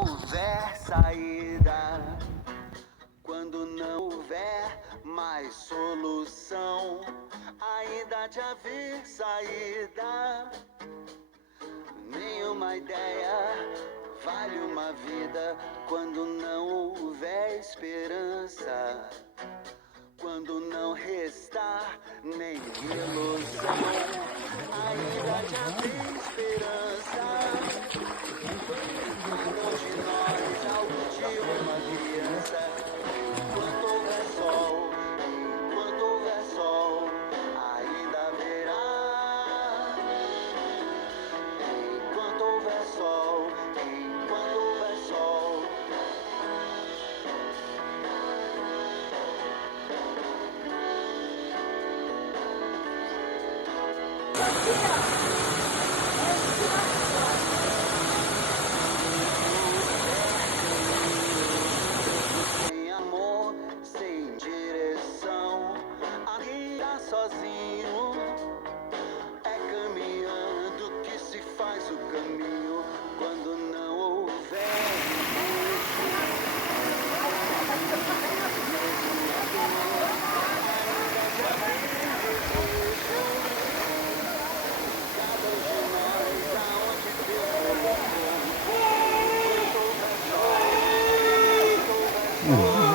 houver saída, quando não houver mais solução, ainda de haver saída. Nenhuma ideia vale uma vida quando não houver esperança, quando não restar nem ilusão, ainda de haver esperança. Quando de nós algo de uma criança, enquanto houver sol, enquanto houver sol, ainda haverá. Enquanto houver sol, enquanto houver sol. Sem amor, sem direção, aqui tá sozinho. É caminhando que se faz o caminho quando não houver. Cada um de nós aonde Deus colocou. Enquanto houver sol, enquanto houver sol.